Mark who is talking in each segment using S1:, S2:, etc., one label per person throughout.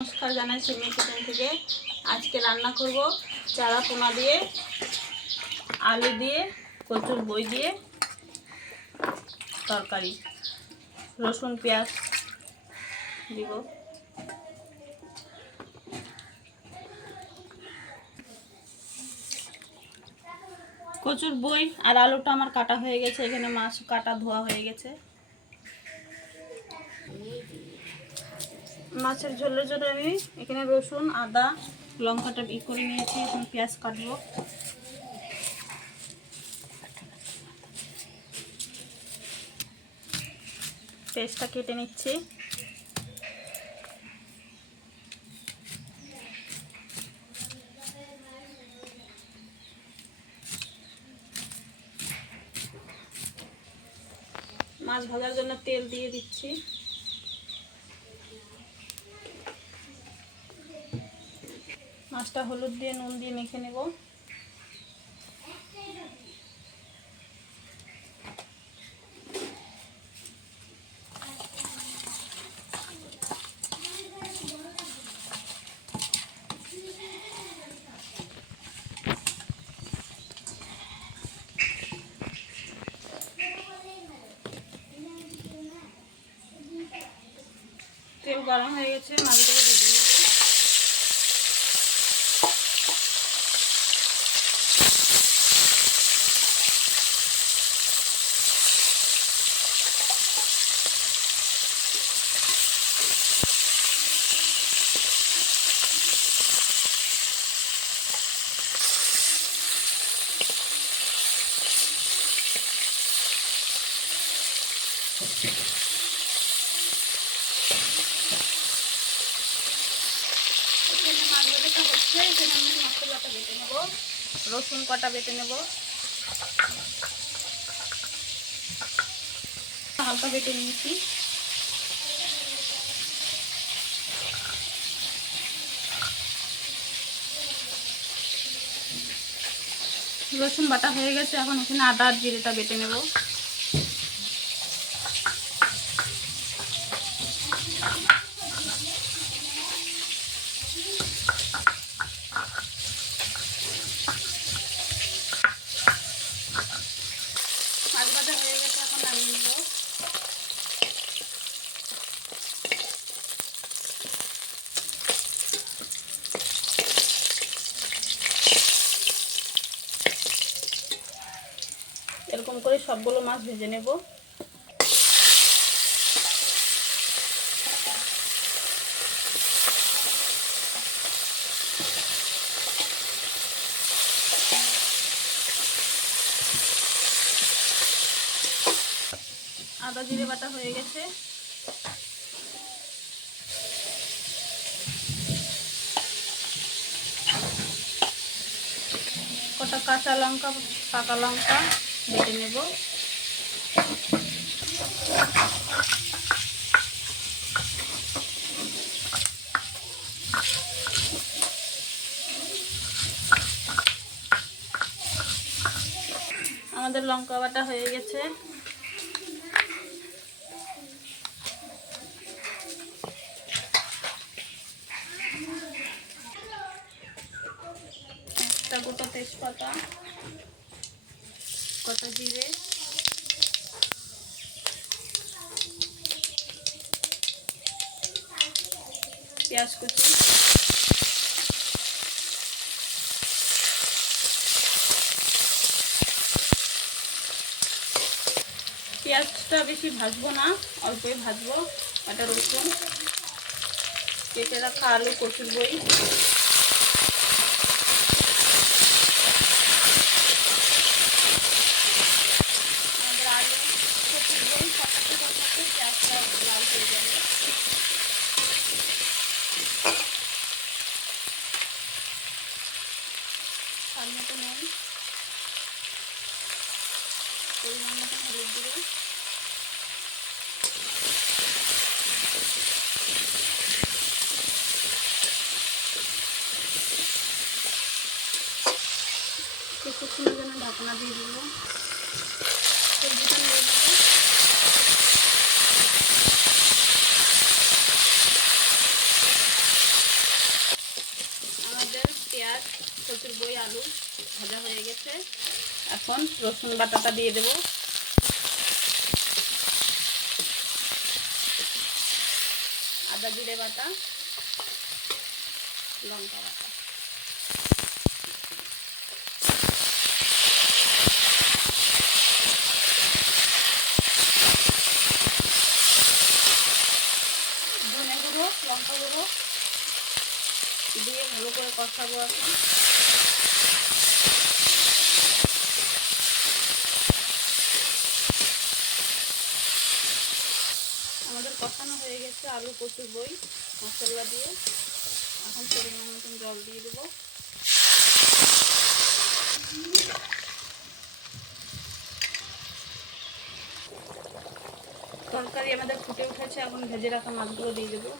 S1: নমস্কার জানাই সিমি কিচেন থেকে। আজকে রান্না করব চারা পোনা দিয়ে, আলু দিয়ে, কচুর বই দিয়ে, তরকারি। রসুন, পেঁয়াজ দিব। কচুর বই আর আলুটা আমার কাটা হয়ে গেছে, এখানে মাছ কাটা ধোয়া হয়ে গেছে। মাছের ঝোলের জন্য আমি এখানে রসুন, আদা, লঙ্কাটা ই করে নিয়েছি, এখন পেঁয়াজ কাটবো। পেঁয়াজটা কেটে নিচ্ছি। মাছ ভাজার জন্য তেল দিয়ে দিচ্ছি। মাছটা হলুদ দিয়ে নুন দিয়ে মেখে নেব। তেল গরম হয়ে গেছে মাছগুলো ভেজে নেব রসুন কটা বেটে নেব। হালকা বেটে নিয়েছি। রসুন বাটা হয়ে গেছে, এখন এখানে আদা আর জিরেটা বেটে নেব মাছ ভাজা হয়ে গেছে এখন নামিয়ে নেব এরকম করে সবগুলো মাছ ভেজে নেব। আদা জিরে বাটা হয়ে গেছে। কটা কাঁচা লঙ্কা, পাকা লঙ্কা। বেটে নেব। আমাদের লঙ্কা বাটা হয়ে গেছে। একটা গোটা তেজপাতা। কটা জিরে পেঁয়াজ কুচি। পেঁয়াজটা বেশি ভাজবো না, অল্পই ভাজবো একটা রসুন, কেটে রাখা আলু, কচুর বই মশলা দিয়ে দিব। আমাদের পেঁয়াজ, কচুর আলু হয়ে গেছে। এখন রসুন বাটাটা দিয়ে দেবো। আদা জিরে বাটা, লঙ্কা বাটা। দিয়ে ভালো করে কষাবো এখন আমাদের কষানো হয়ে গেছে আলু কচুর বই, মশলা দিয়ে। এখন পরিমাণ মতন জল দিয়ে দেবো। তরকারি আমাদের ফুটে উঠেছে, এখন ভেজে রাখা মাছগুলো দিয়ে দেবো।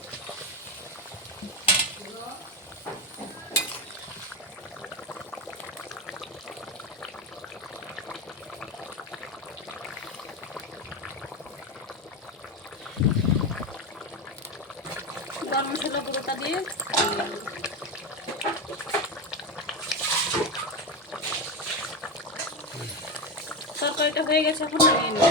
S1: গরম মশলা পুরোটা দিয়ে তরকারিটা হয়ে গেছে, এখন নামিয়ে নেব।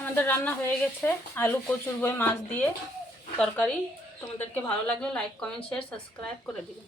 S1: আমাদের রান্না হয়ে গেছে, আলু কচুর বই মাছ দিয়ে তরকারি। তোমাদেরকে ভালো লাগলে লাইক কমেন্ট শেয়ার সাবস্ক্রাইব করে দিবেন